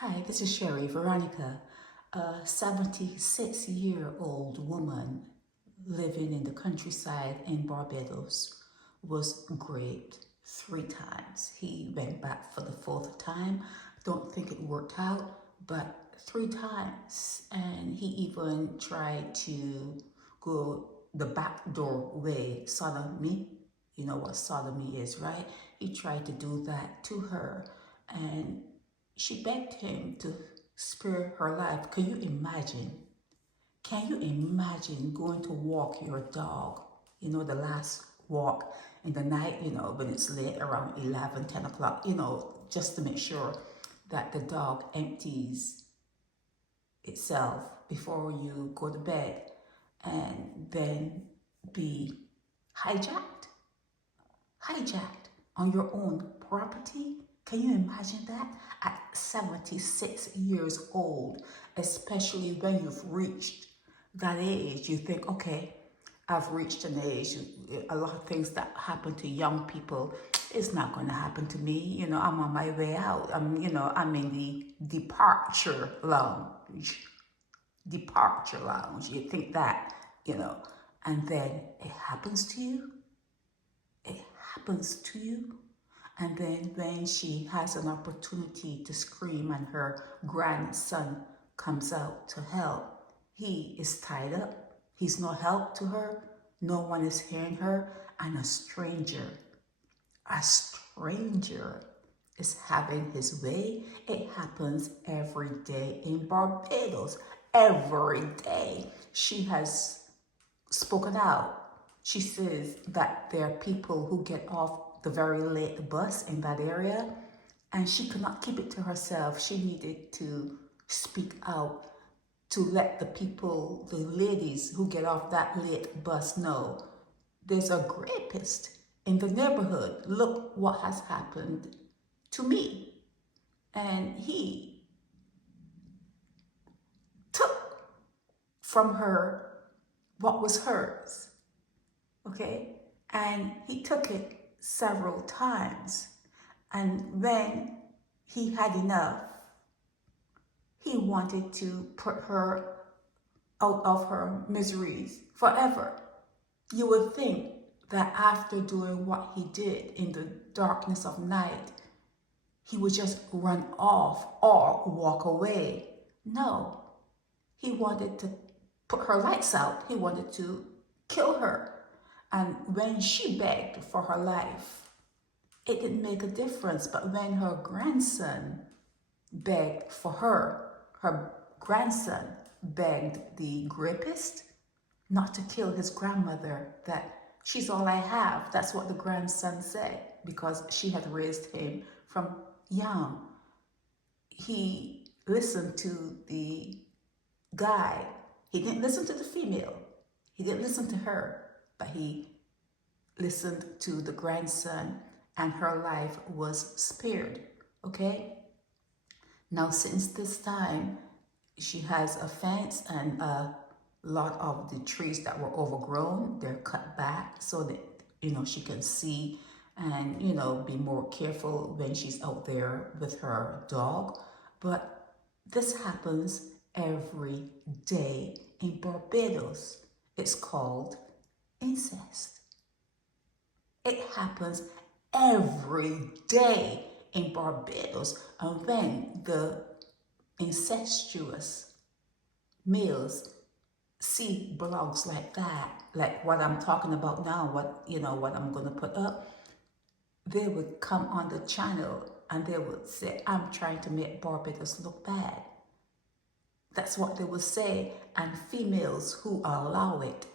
Hi, this is Sherry Veronica, a 76-year-old woman living in the countryside in Barbados, was raped 3 times. He went back for the 4th time. Don't think it worked out, but 3 times. And he even tried to go the back door way, sodomy. You know what sodomy is, right? He tried to do that to her, and she begged him to spare her life. Can you imagine? Can you imagine going to walk your dog, the last walk in the night, when it's late around 11, 10 o'clock, just to make sure that the dog empties itself before you go to bed, and then be hijacked on your own property? Can you imagine that at 76 years old, especially when you've reached that age? You think, okay, I've reached an age, a lot of things that happen to young people, it's not going to happen to me. I'm on my way out. I'm in the departure lounge. You think that, and then it happens to you. It happens to you. And then when she has an opportunity to scream and her grandson comes out to help, he is tied up. He's no help to her. No one is hearing her. And a stranger is having his way. It happens every day in Barbados. Every day. She has spoken out. She says that there are people who get off the very late bus in that area, and she could not keep it to herself. She needed to speak out to let the people, the ladies who get off that late bus, know there's a rapist in the neighborhood. Look what has happened to me. And he took from her what was hers, okay? And he took it several times. And when he had enough, he wanted to put her out of her miseries forever. You would think that after doing what he did in the darkness of night, he would just run off or walk away. No, he wanted to put her lights out. He wanted to kill her. And when she begged for her life, it didn't make a difference. But when her grandson begged for her grandson begged the rapist not to kill his grandmother, that she's all I have. That's what the grandson said, because she had raised him from young. He listened to the guy. He didn't listen to the female. He didn't listen to her. But he listened to the grandson, and her life was spared, okay? Now, since this time, she has a fence, and a lot of the trees that were overgrown, they're cut back so that, she can see and, be more careful when she's out there with her dog. But this happens every day in Barbados. It's called incest. It happens every day in Barbados. And when the incestuous males see blogs like that, like what I'm talking about now, what I'm going to put up, they would come on the channel and they would say, I'm trying to make Barbados look bad. That's what they would say. And females who allow it,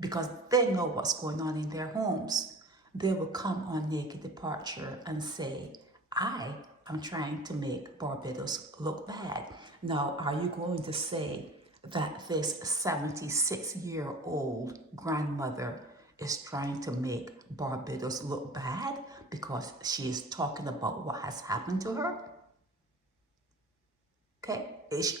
because they know what's going on in their homes, they will come on Naked Departure and say, I am trying to make Barbados look bad. Now, are you going to say that this 76-year-old grandmother is trying to make Barbados look bad because she is talking about what has happened to her? Okay, is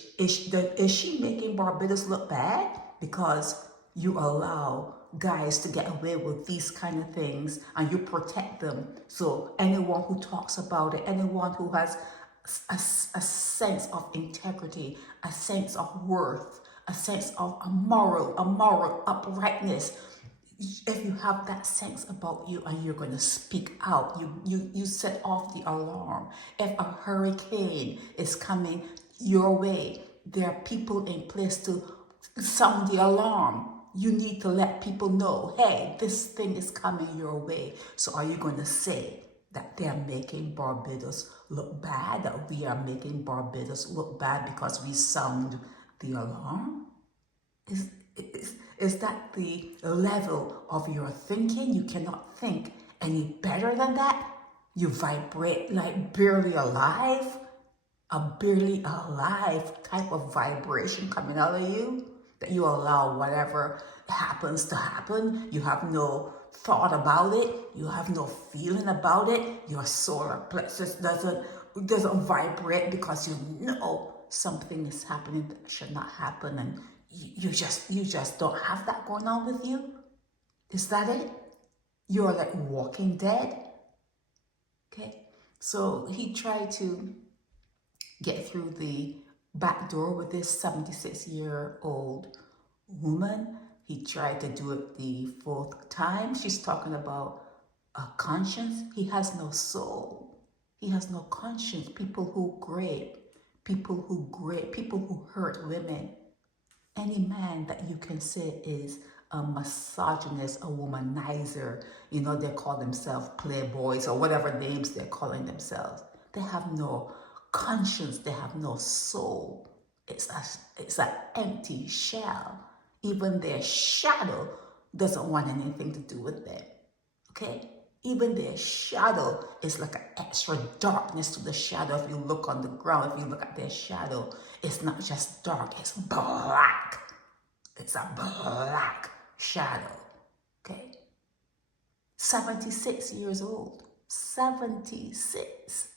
she making Barbados look bad because you allow guys to get away with these kind of things and you protect them? So anyone who talks about it, anyone who has a sense of integrity, a sense of worth, a sense of a moral uprightness. If you have that sense about you and you're going to speak out, you set off the alarm. If a hurricane is coming your way, there are people in place to sound the alarm. You need to let people know, hey, this thing is coming your way. So are you going to say that they're making Barbados look bad, that we are making Barbados look bad because we sound the alarm? Is that the level of your thinking? You cannot think any better than that? You vibrate like barely alive? A barely alive type of vibration coming out of you? That you allow whatever happens to happen? You have no thought about it? You have no feeling about it? Your solar plexus doesn't vibrate because you know something is happening that should not happen, and you just don't have that going on with you? Is that it? You're like walking dead? Okay, so he tried to get through the back door with this 76-year-old woman. He tried to do it the fourth time. She's talking about a conscience. He has no soul. He has no conscience. People who people who hurt women. Any man that you can say is a misogynist, a womanizer, they call themselves playboys or whatever names they're calling themselves. They have no conscience. They have no soul. It's an empty shell. Even their shadow doesn't want anything to do with them. Okay? Even their shadow is like an extra darkness to the shadow. If you look on the ground, if you look at their shadow, it's not just dark, it's black. It's a black shadow. Okay? 76 years old. 76.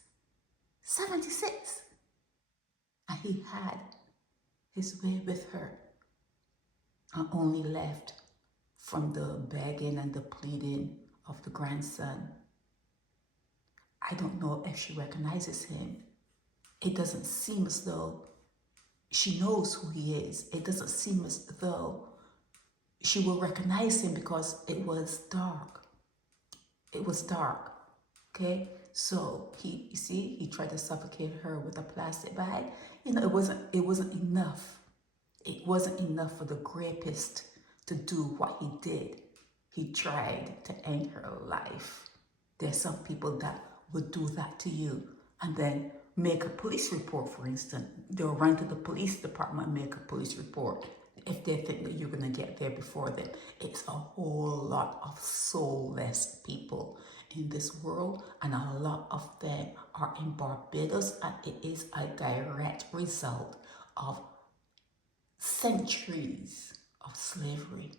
76. And he had his way with her and only left from the begging and the pleading of the grandson. I don't know if she recognizes him. It doesn't seem as though she knows who he is. It doesn't seem as though she will recognize him because it was dark. It was dark, okay? So he tried to suffocate her with a plastic bag. It wasn't enough. It wasn't enough for the rapist to do what he did. He tried to end her life. There's some people that would do that to you and then make a police report, for instance. They'll run to the police department and make a police report if they think that you're going to get there before them. It's a whole lot of soulless people in this world, and a lot of them are in Barbados, and it is a direct result of centuries of slavery.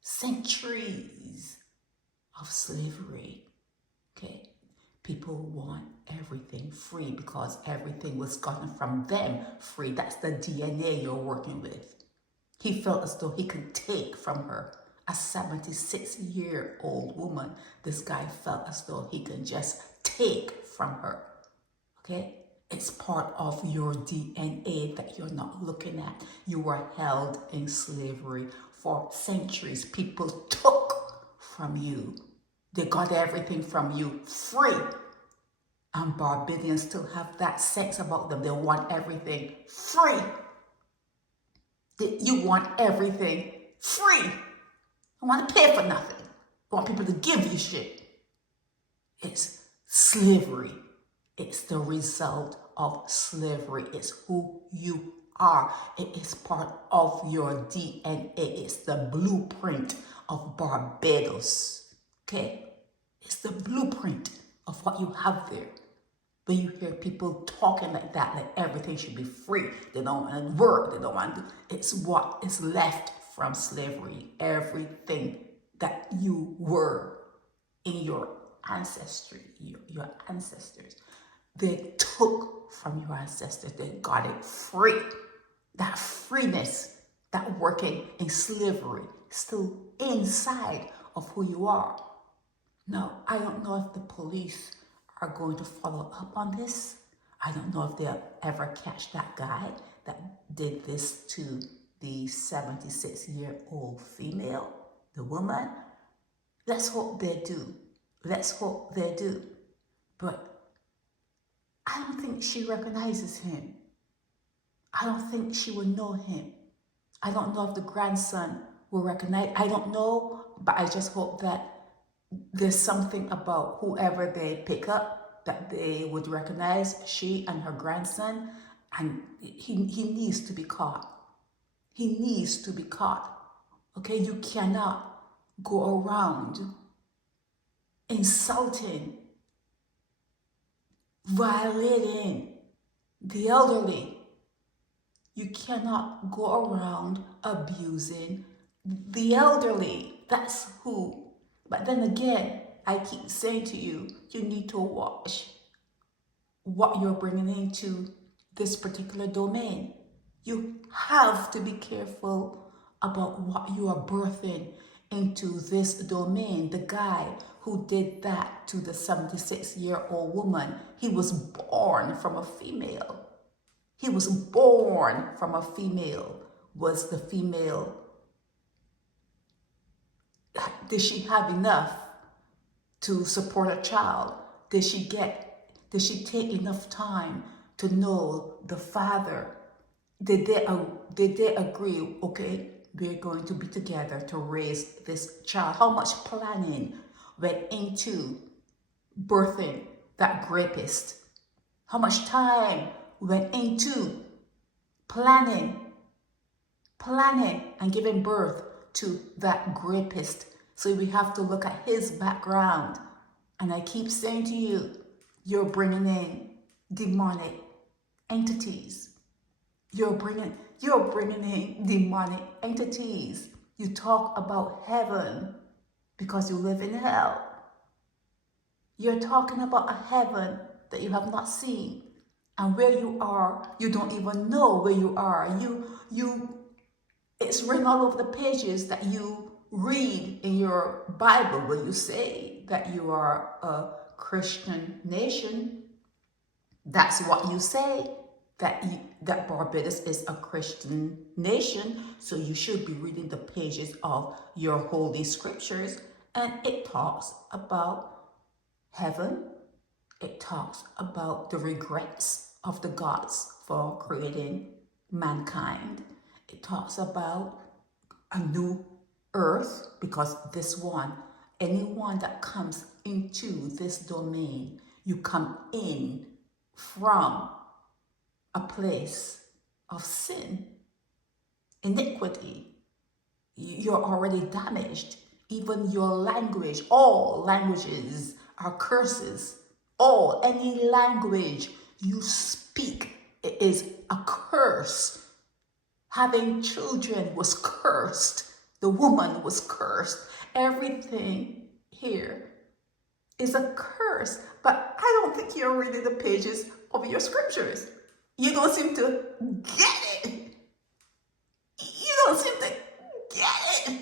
Centuries of slavery. Okay? People want everything free because everything was gotten from them free. That's the DNA you're working with. He felt as though he could take from her. A 76-year-old woman, this guy felt as though he could just take from her. Okay? It's part of your DNA that you're not looking at. You were held in slavery for centuries. People took from you. They got everything from you free. And Barbadians still have that sense about them. They want everything free. You want everything free. You want to pay for nothing. You want people to give you shit. It's slavery. It's the result of slavery. It's who you are. It is part of your DNA. It's the blueprint of Barbados. Okay? It's the blueprint of what you have there. When you hear people talking like that, like everything should be free, they don't want to work, they don't want to, it's what is left from slavery. Everything that you were in your ancestry, your ancestors, they took from your ancestors, they got it free. That freeness, that working in slavery, still inside of who you are. Now, I don't know if the police are going to follow up on this. I don't know if they'll ever catch that guy that did this to the 76-year-old female, the woman. Let's hope they do. Let's hope they do. But I don't think she recognizes him. I don't think she will know him. I don't know if the grandson will recognize. I don't know, but I just hope that there's something about whoever they pick up that they would recognize, she and her grandson, and he needs to be caught. He needs to be caught. Okay, you cannot go around insulting, violating the elderly. You cannot go around abusing the elderly. That's who. But then again, I keep saying to you, you need to watch what you're bringing into this particular domain. You have to be careful about what you are birthing into this domain. The guy who did that to the 76-year-old woman, he was born from a female. He was born from a female. Was the female, did she have enough to support a child? Did she take enough time to know the father? Did they agree, okay, we're going to be together to raise this child? How much planning went into birthing that rapist? How much time went into planning and giving birth to that rapist? So we have to look at his background. And I keep saying to you, you're bringing in demonic entities. You're bringing in demonic entities. You talk about heaven because you live in hell. You're talking about a heaven that you have not seen. And where you are, you don't even know where you are. It's written all over the pages that you read in your Bible where you say that you are a Christian nation. That's what you say, that Barbados is a Christian nation. So you should be reading the pages of your holy scriptures. And it talks about heaven. It talks about the regrets of the gods for creating mankind. It talks about a new earth, because this one, anyone that comes into this domain, you come in from a place of sin, iniquity. You're already damaged. Even your language, all languages are curses. Any language you speak is a curse. Having children was cursed. The woman was cursed. Everything here is a curse. But I don't think you're reading the pages of your scriptures. You don't seem to get it. You don't seem to get it.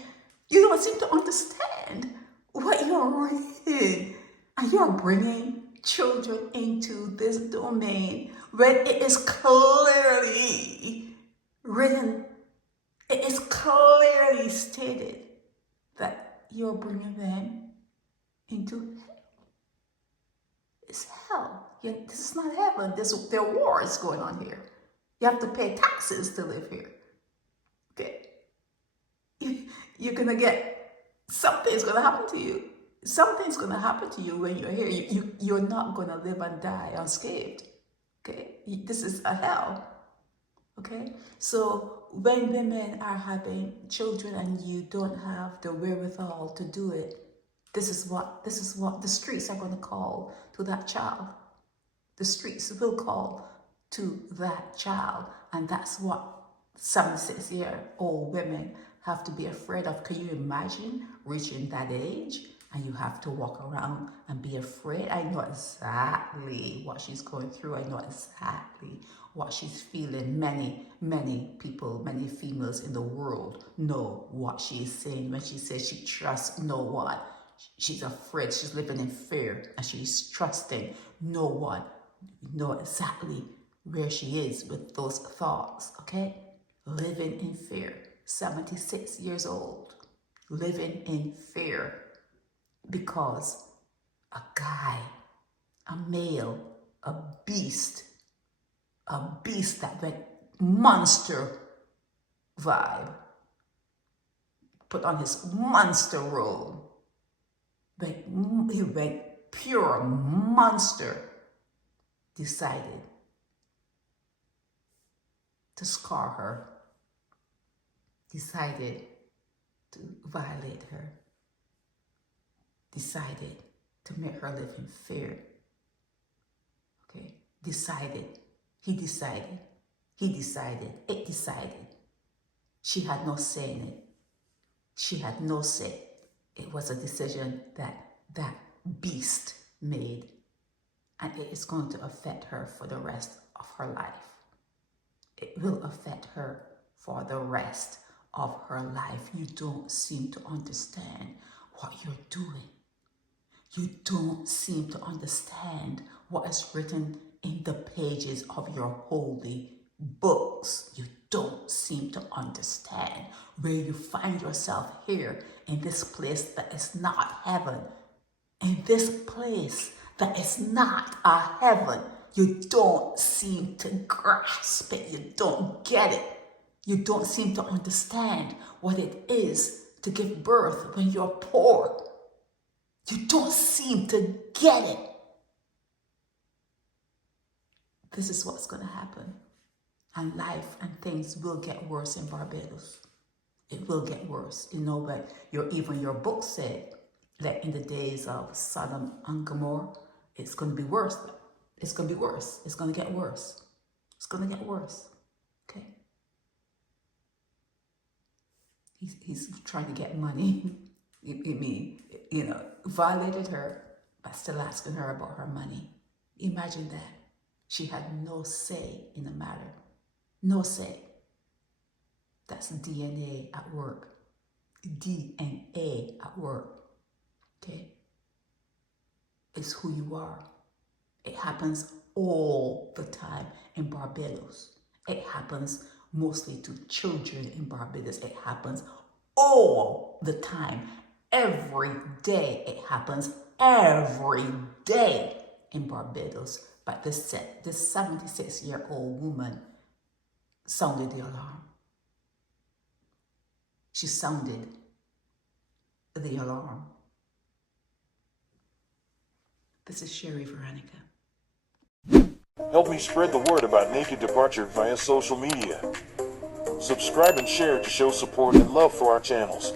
You don't seem to understand what you're reading. And you're bringing children into this domain when it is clearly written, it is clearly stated that you're bringing them into hell. It's hell. This is not heaven. There are wars going on here. You have to pay taxes to live here. Okay? You're going to get, something's going to happen to you. Something's going to happen to you when you're here. You're not going to live and die unscathed. Okay? This is a hell. Okay? So when women are having children and you don't have the wherewithal to do it, this is what the streets are going to call to that child. The streets will call to that child. And that's what 76-year-old women have to be afraid of. Can you imagine reaching that age and you have to walk around and be afraid? I know exactly what she's going through. I know exactly what she's feeling. Many people, many females in the world know what she's saying when she says she trusts no one. She's afraid. She's living in fear and she's trusting no one. You know exactly where she is with those thoughts, okay? Living in fear. 76 years old. Living in fear because a guy, a male, a beast that went monster vibe, put on his monster robe, he went pure monster, decided to scar her, decided to violate her, decided to make her live in fear. Okay, he decided, it decided. She had no say in it. She had no say. It was a decision that beast made, and it is going to affect her for the rest of her life. It will affect her for the rest of her life. You don't seem to understand what you're doing. You don't seem to understand what is written in the pages of your holy books. You don't seem to understand where you find yourself here in this place that is not heaven. In this place that is not a heaven. You don't seem to grasp it. You don't get it. You don't seem to understand what it is to give birth when you're poor. You don't seem to get it. This is what's going to happen. And life and things will get worse in Barbados. It will get worse. You know, but even your book said that in the days of Sodom and Gomorrah, it's going to be worse. It's going to be worse. It's going to get worse. It's going to get worse. Okay? He's trying to get money. Violated her, but still asking her about her money. Imagine that. She had no say in the matter. No say. That's DNA at work. DNA at work. Okay? It's who you are. It happens all the time in Barbados. It happens mostly to children in Barbados. It happens all the time. Every day. It happens every day in Barbados. But this 76-year-old woman sounded the alarm. She sounded the alarm. This is Sherry Veronica. Help me spread the word about Naked Departure via social media. Subscribe and share to show support and love for our channels.